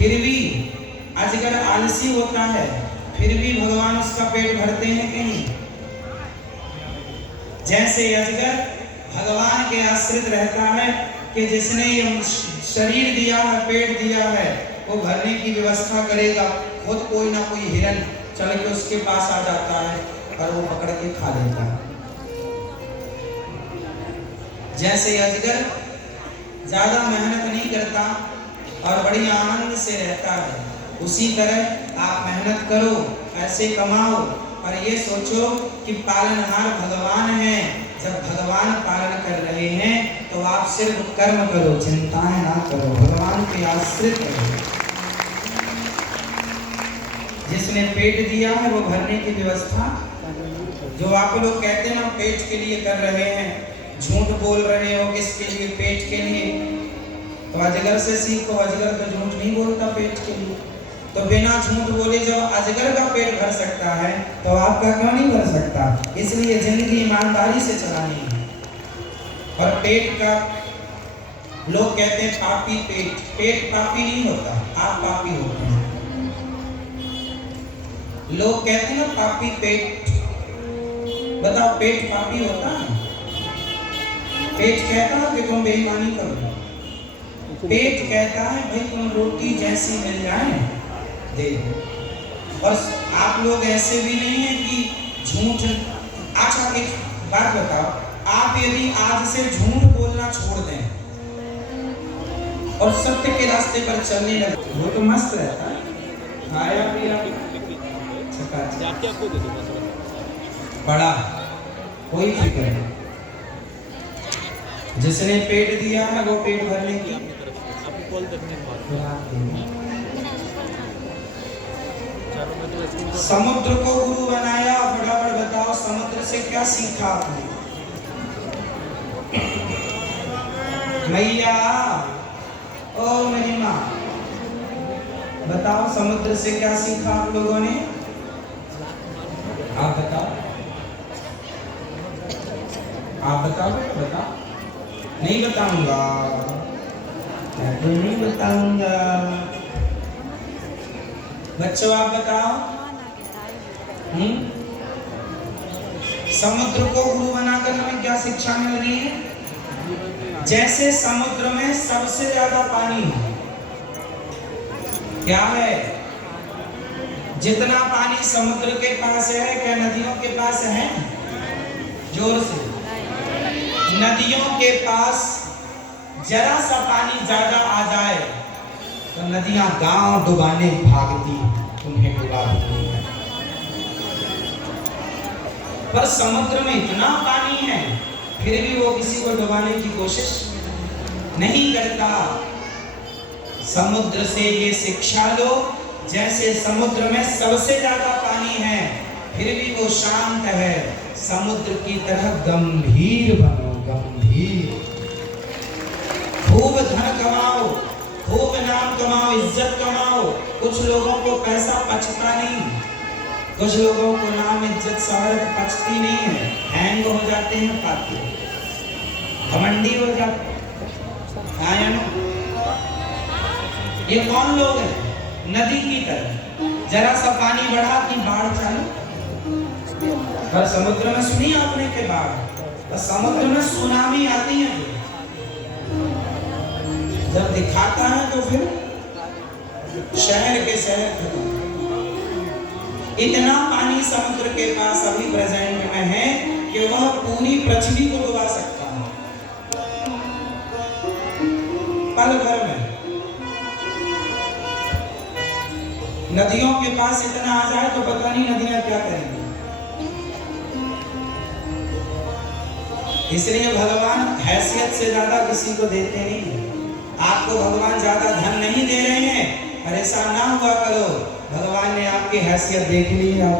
फिर भी अजगर आलसी होता है, फिर भी भगवान उसका पेट भरते हैं कि नहीं? जैसे अजगर भगवान के आश्रित रहता है कि जिसने ये शरीर दिया है, पेट दिया है, वो भरने की व्यवस्था करेगा। खुद कोई ना कोई हिरन चल के उसके पास आ जाता है और वो पकड़ के खा लेता है। जैसे अजगर ज्यादा मेहनत नहीं करता और बड़ी आनंद से रहता है, उसी तरह आप मेहनत करो, पैसे कमाओ, और ये सोचो कि पालनहार भगवान है। जब भगवान पालन कर रहे हैं तो आप सिर्फ कर्म करो, चिंताएं ना करो, भगवान के आश्रित रहो। जिसने पेट दिया है वो भरने की व्यवस्था, जो आप लोग कहते हैं ना पेट के लिए कर रहे हैं, झूठ बोल रहे हो किसके लिए? पेट के लिए। तो अजगर से सीखो, अजगर तो झूठ नहीं बोलता पेट के लिए। तो बिना झूठ बोले जब अजगर का पेट भर सकता है तो आपका क्यों नहीं भर सकता? इसलिए जिंदगी ईमानदारी से चलानी है। और पेट का लोग कहते हैं पापी पेट, पेट पापी नहीं होता, आप पापी होते हैं। लोग कहते हैं ना पापी पेट, बताओ पेट पापी होता है? पेट कहता है कि तुम बेईमानी करो, पेट कहता है भाई तुम रोटी जैसी मिल जाए दे दो। और आप लोग ऐसे भी नहीं है कि झूठ। अच्छा एक बात बताओ, आप यदि आज से झूठ बोलना छोड़ दें और सत्य के रास्ते पर चलने लगे, वो तो मस्त रहता है, खाया पिया बड़ा, कोई फिक्र नहीं। जिसने पेट दिया है वो पेट भरने की समुद्र को गुरु बनाया। फटाफट बताओ समुद्र से क्या सीखा आपने? मैया, ओ मेरी माँ, बताओ समुद्र से क्या सीखा आप लोगों ने? आप बताओ, आप बताओ, बताओ। नहीं बताऊंगा, मैं तो नहीं बताऊंगा। बच्चों आप बताओ। समुद्र को गुरु बनाकर हमें क्या शिक्षा मिल रही है? जैसे समुद्र में सबसे ज्यादा पानी है, क्या है? जितना पानी समुद्र के पास है क्या नदियों के पास है? जोर से। नदियों के पास जरा सा पानी ज्यादा आ जाए तो नदियां गांव डुबाने भागती, तुम्हें डुबा देती है। पर समुद्र में इतना पानी है फिर भी वो किसी को डुबाने की कोशिश नहीं करता। समुद्र से ये शिक्षा लो, जैसे समुद्र में सबसे ज्यादा पानी है फिर भी वो शांत है, समुद्र की तरह गंभीर बनो, गंभीर। खूब धन कमाओ, खूब नाम कमाओ, इज्जत कमाओ। कुछ लोगों को पैसा पचता नहीं, कुछ लोगों को नाम इज्जत शोहरत पचती नहीं है, हैंग हो जाते हैं, पाते घमंडी हो जाते हैं। ये कौन लोग हैं? नदी की तरह जरा सा पानी बढ़ा कि बाढ़ चालू। पर समुद्र में सुनी आपने के बाढ़? समुद्र में सुनामी आती है, जब दिखाता है तो फिर शहर के शहर। इतना पानी समुद्र के पास अभी प्रेजेंट में है कि वह पूरी पृथ्वी को डुबा सकता है पल भर में। नदियों के पास इतना आ जाए तो पता नहीं नदियां क्या करेंगी। इसलिए भगवान हैसियत से ज्यादा किसी को देते नहीं। आपको भगवान ज्यादा धन नहीं दे रहे हैं, परेशान ना हुआ करो। भगवान ने आपकी हैसियत देख ली है, आप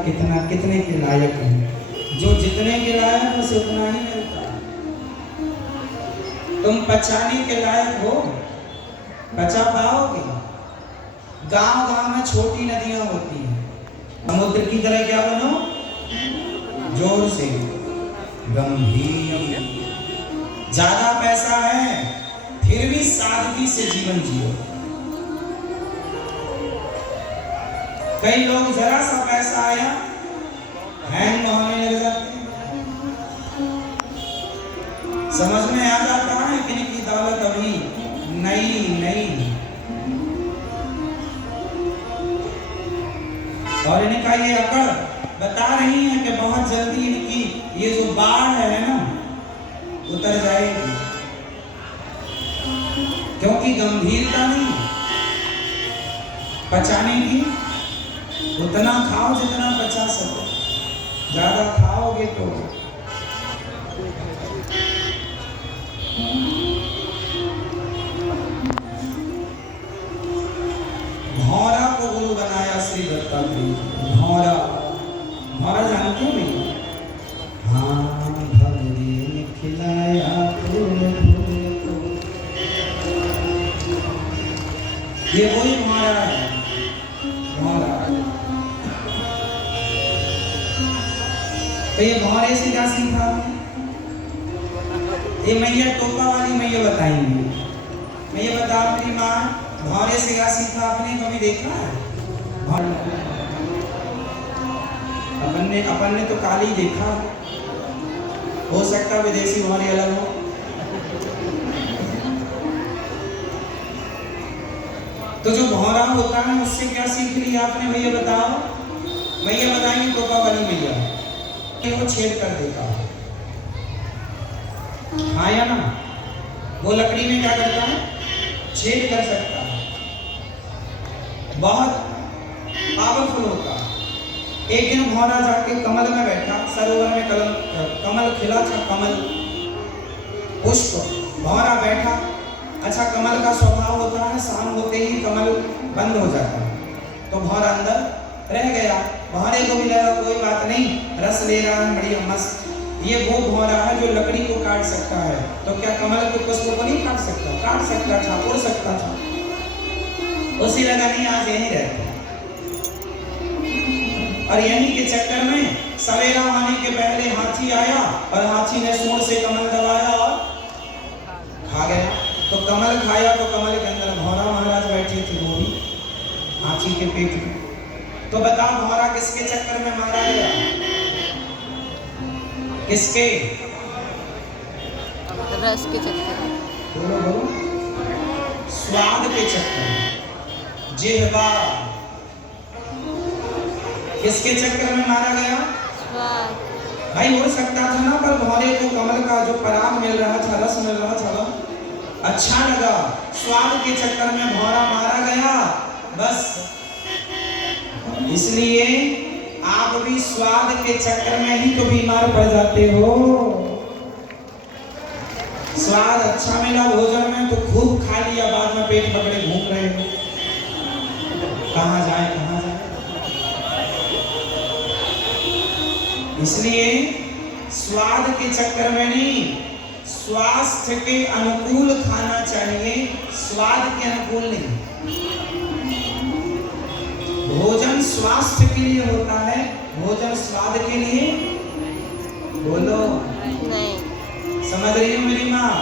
कितने के लायक हैं। जो जितने के लायक है उसे उतना ही मिलता है। तुम पचाने के लायक हो, पचा पाओगे। गांव-गांव में छोटी नदियां होती हैं, समुद्र की तरह क्या बनो? जोर से गंभीर। ज्यादा पैसा है फिर भी सादगी से जीवन जियो। कई लोग जरा सा पैसा आया हैंग होने लग जाते हैं। समझ में आ जाता है कि इनकी दौलत अभी नई नई, और इनका ये अकड़ बता रही है कि बहुत जल्दी इनकी ये जो बाढ़ है ना उतर जाएगी, क्योंकि गंभीरता नहीं पचाने की। उतना खाओ जितना पचा सको, ज्यादा खाओगे तो भौरा को गुरु बनाया श्री दत्तात्रेय। भौरा, भौरा जानते हो नहीं? हाँ, भवरे ने खिलाया फूल फूल को, ये वही भौरा है। भौरा तो ये भौरे से क्या सीखा? ये मैया टोपा वाली मैया बताएंगी। मैं ये बता अपनी माँ, भौरे से क्या सीखा आपने कभी देखा है? अपन ने तो काली देखा, हो सकता विदेशी भौरे अलग हो। तो जो भौरा होता है उससे क्या सीख लिया आपने? भैया बताओ। भैया बताएंगे टोपा वाली मैया, वो छेद कर देता है, हाँ या ना? वो लकड़ी में क्या करता है? छेद कर सकता है, बहुत पावरफुल होता है। एक दिन भौरा जाके कमल में बैठा, सरोवर में कमल खिला था, कमल पुष्प। भौरा बैठा, अच्छा कमल का स्वभाव होता है शाम होते ही कमल बंद हो जाता है, तो भौरा अंदर रह गया। भौरे को भी लगा कोई बात नहीं, रस ले रहा है बढ़िया मस्त। ये वो भौरा है जो लकड़ी को काट सकता है, तो क्या कमल के पुष्प को नहीं काट सकता? काट सकता था, तोड़ सकता था। उसी लगा नहीं, आज यहीं रहते। और यहीं के चक्कर में सवेरा आने के पहले हाथी आया और हाथी ने सूंड से कमल दबाया और खा गया। तो कमल खाया तो कमल के अंदर भौरा महाराज बैठे थे, वो भी हाथी के पेट में। तो बताओ भौरा किसके चक्कर में मारा गया? किसके? रस के चक्कर में। बोलो बोलो। स्वाद के चक्कर में, जिह्वा। किसके चक्कर में मारा गया? स्वाद। भाई हो सकता था ना, पर भौरे को कमल का जो पराग मिल रहा था, रस मिल रहा था, अच्छा लगा। स्वाद के चक्कर में भौरा मारा गया, बस। इसलिए आप भी स्वाद के चक्कर में ही तो बीमार पड़ जाते हो। स्वाद अच्छा मिला भोजन में तो खूब खा लिया, बाद में पेट पकड़े घूम रहे हो, कहाँ जाए कहाँ जाए। इसलिए स्वाद के चक्कर में नहीं, स्वास्थ्य के अनुकूल खाना चाहिए, स्वाद के अनुकूल नहीं। भोजन स्वास्थ्य के लिए होता है, भोजन स्वाद के लिए। बोलो नहीं। समझ रही हो मेरी माँ?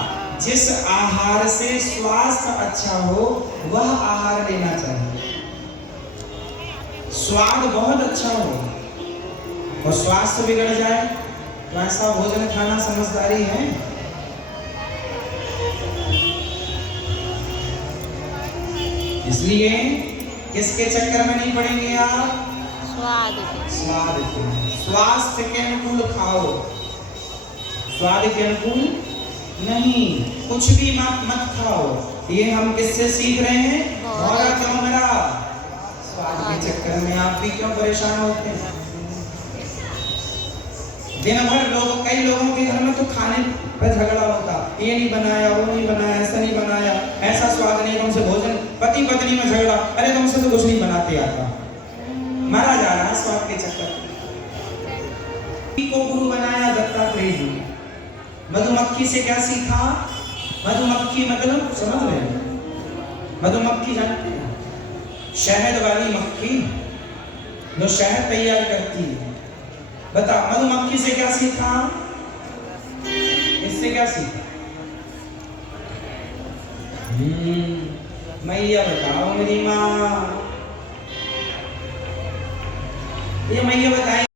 जिस आहार से स्वास्थ्य अच्छा हो वह आहार लेना चाहिए। स्वाद बहुत अच्छा हो और स्वास्थ्य बिगड़ जाए तो ऐसा भोजन खाना समझदारी है? इसलिए किसके चक्कर में नहीं पड़ेंगे आप? स्वाद के। स्वाद के। स्वास्थ्य के अनुकूल खाओ, स्वाद के अनुकूल नहीं। कुछ भी मत खाओ। ये हम किससे सीख रहे हैं? भौरा क्यों मरा? स्वाद के चक्कर में आप भी क्यों परेशान होते हैं? दिन भर कई लोगों के घर में तो खाने पर झगड़ा होता, ये नहीं बनाया, वो नहीं बनाया, ऐसा नहीं बनाया, ऐसा स्वाद नहीं, तुमसे भोजन, पति पत्नी में झगड़ा, अरे तुमसे तो कुछ नहीं बनाते आता। मरा जा रहा स्वाद के चक्कर को गुरु बनाया दत्तात्रेय जी। मधुमक्खी से क्या सीखा? मधुमक्खी मतलब समझ रहे हैं? मधुमक्खी जानते हैं? शहद वाली मक्खी जो शहद तैयार करती है। बता, मधुमक्खी से क्या सीखा? इससे क्या सीखा? मैया बताओ मेरी माँ। ये मैं ये बताएं